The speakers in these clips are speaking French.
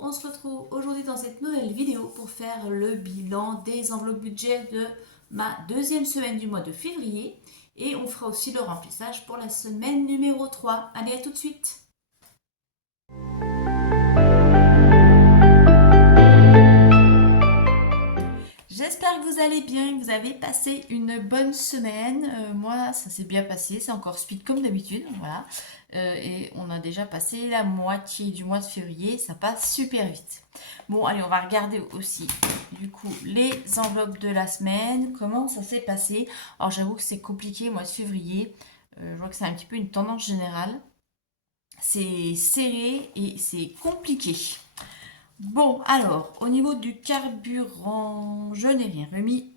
on se retrouve aujourd'hui dans cette nouvelle vidéo pour faire le bilan des enveloppes budget de ma deuxième semaine du mois de février et on fera aussi le remplissage pour la semaine numéro 3. Allez, à tout de suite! J'espère que vous allez bien, que vous avez passé une bonne semaine. Moi, ça s'est bien passé, c'est encore speed comme d'habitude, voilà. Et on a déjà passé la moitié du mois de février, ça passe super vite. Bon, allez, on va regarder aussi, du coup, les enveloppes de la semaine, comment ça s'est passé. Alors, j'avoue que c'est compliqué, mois de février. Je vois que c'est un petit peu une tendance générale. C'est serré et c'est compliqué. Bon, alors, au niveau du carburant, je n'ai rien remis.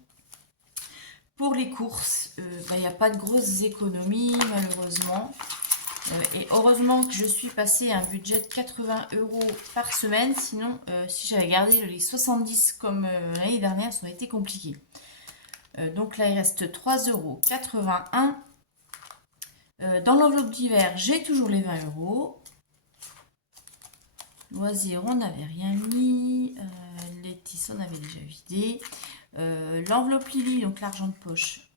Pour les courses, il n'y a pas de grosses économies, malheureusement. Et heureusement que je suis passée à un budget de 80 € par semaine. Sinon, si j'avais gardé les 70 comme l'année dernière, ça aurait été compliqué. Donc là, il reste 3,81 €. Dans l'enveloppe d'hiver, j'ai toujours les 20 €. Loisirs, on n'avait rien mis. Les tissus, on avait déjà vidé. L'enveloppe Lily, donc l'argent de poche,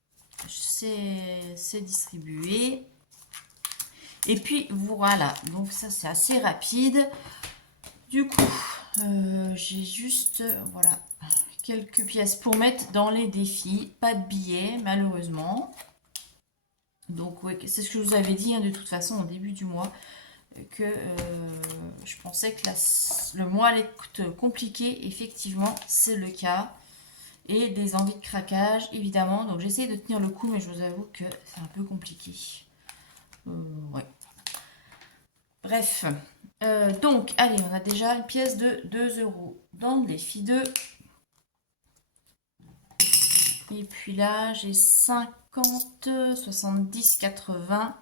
c'est distribué. Et puis voilà, donc ça c'est assez rapide. Du coup, j'ai juste voilà quelques pièces pour mettre dans les défis. Pas de billets malheureusement. Donc ouais, c'est ce que je vous avais dit hein, de toute façon au début du mois. Que je pensais que le mois allait être compliqué. Effectivement, c'est le cas. Et des envies de craquage, évidemment. Donc, j'essaie de tenir le coup, mais je vous avoue que c'est un peu compliqué. Ouais. Bref. Donc, allez, on a déjà une pièce de 2 € dans le défi 2. Et puis là, j'ai 50, 70, 80.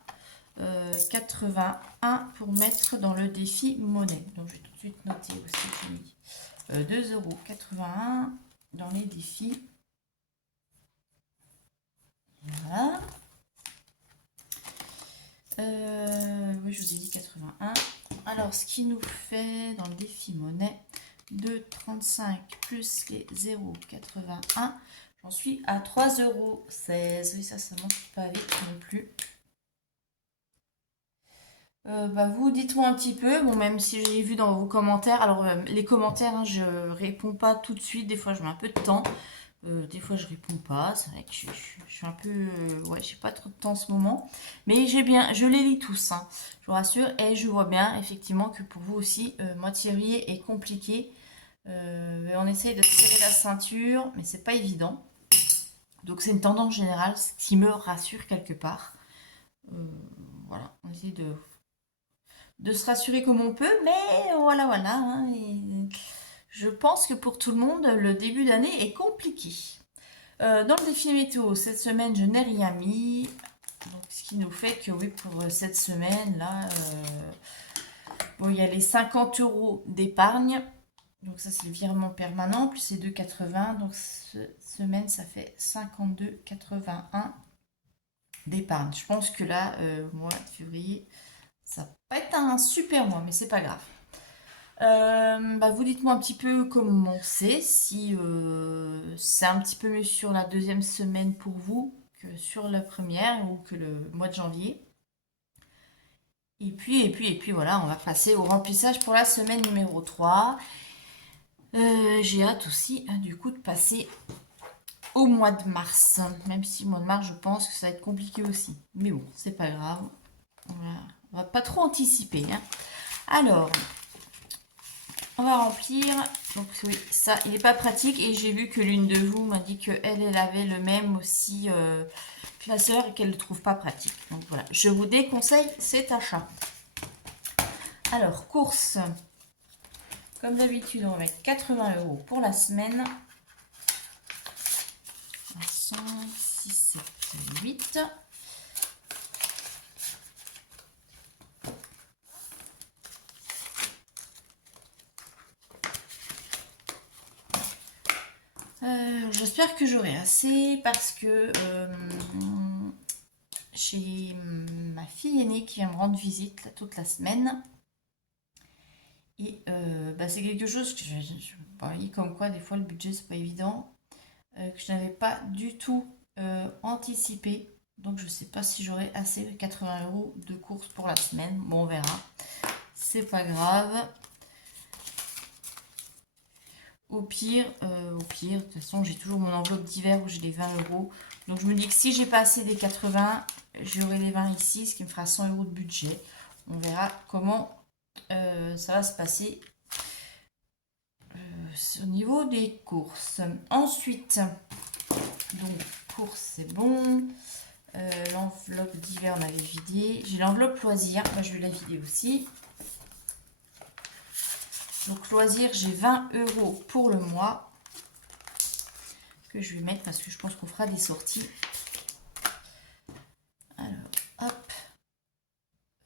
81 pour mettre dans le défi monnaie. Donc je vais tout de suite noter aussi que j'ai mis 2,81 € dans les défis. Voilà. Oui, je vous ai dit 81. Alors, ce qui nous fait dans le défi monnaie 2,35 plus les 0,81. J'en suis à 3,16 €. Oui, ça monte pas vite non plus. Vous dites-moi un petit peu, bon même si j'ai vu dans vos commentaires, alors les commentaires hein, je réponds pas tout de suite, des fois je mets un peu de temps, des fois je réponds pas, c'est vrai que je suis un peu, ouais j'ai pas trop de temps en ce moment, mais je les lis tous, hein, je vous rassure, et je vois bien effectivement que pour vous aussi, mois de février est compliqué, on essaye de serrer la ceinture, mais c'est pas évident, donc c'est une tendance générale, ce qui me rassure quelque part, voilà, on essaye de se rassurer comme on peut, mais voilà, hein, je pense que pour tout le monde, le début d'année est compliqué. Dans le défi météo, cette semaine, je n'ai rien mis. Donc, ce qui nous fait que oui, pour cette semaine, là, bon, il y a les 50 € d'épargne. Donc ça, c'est le virement permanent, plus les 2,80. Donc, cette semaine, ça fait 52,81 d'épargne. Je pense que là, mois de février, ça va pas être un super mois, mais c'est pas grave. Vous dites-moi un petit peu comment c'est, si c'est un petit peu mieux sur la deuxième semaine pour vous que sur la première ou que le mois de janvier. Et puis voilà, on va passer au remplissage pour la semaine numéro 3. J'ai hâte aussi du coup de passer au mois de mars, même si le mois de mars je pense que ça va être compliqué aussi. Mais bon, c'est pas grave, on va pas trop anticiper. Hein. Alors, on va remplir. Donc oui, ça, il n'est pas pratique. Et j'ai vu que l'une de vous m'a dit qu'elle avait le même aussi classeur et qu'elle ne le trouve pas pratique. Donc voilà, je vous déconseille cet achat. Alors, course. Comme d'habitude, on va mettre 80 € pour la semaine. 5, 6, 7, 8. J'espère que j'aurai assez parce que j'ai ma fille aînée qui vient me rendre visite toute la semaine. Et bah, c'est quelque chose que voyez comme quoi des fois le budget c'est pas évident, que je n'avais pas du tout anticipé. Donc je sais pas si j'aurai assez de 80 € de courses pour la semaine. Bon, on verra. C'est pas grave. Au pire, de toute façon, j'ai toujours mon enveloppe d'hiver où j'ai les 20 €. Donc je me dis que si j'ai pas assez des 80, j'aurai les 20 ici, ce qui me fera 100 € de budget. On verra comment ça va se passer au niveau des courses. Ensuite, donc courses c'est bon. L'enveloppe d'hiver on avait vidé. J'ai l'enveloppe loisir, moi je vais la vider aussi. Donc loisir, j'ai 20 € pour le mois que je vais mettre parce que je pense qu'on fera des sorties. Alors, hop,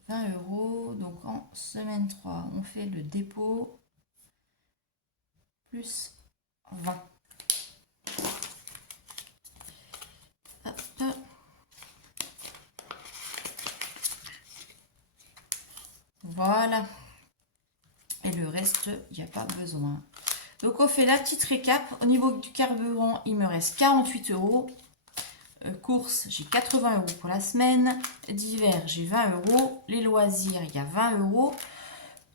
20 €. Donc en semaine 3, on fait le dépôt plus 20. Hop. Voilà. Et le reste, il n'y a pas besoin. Donc on fait la petite récap. Au niveau du carburant, il me reste 48 €. Courses, j'ai 80 € pour la semaine. D'hiver, j'ai 20 €. Les loisirs, il y a 20 €.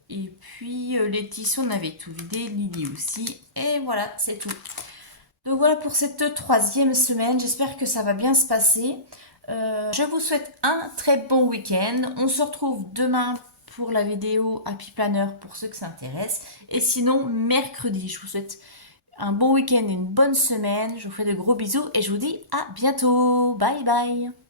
Et puis Laetitia, on avait tout vidé. Lily aussi. Et voilà, c'est tout. Donc voilà pour cette troisième semaine. J'espère que ça va bien se passer. Je vous souhaite un très bon week-end. On se retrouve demain pour la vidéo Happy Planner pour ceux que ça intéresse. Et sinon, mercredi, je vous souhaite un bon week-end et une bonne semaine. Je vous fais de gros bisous et je vous dis à bientôt. Bye bye.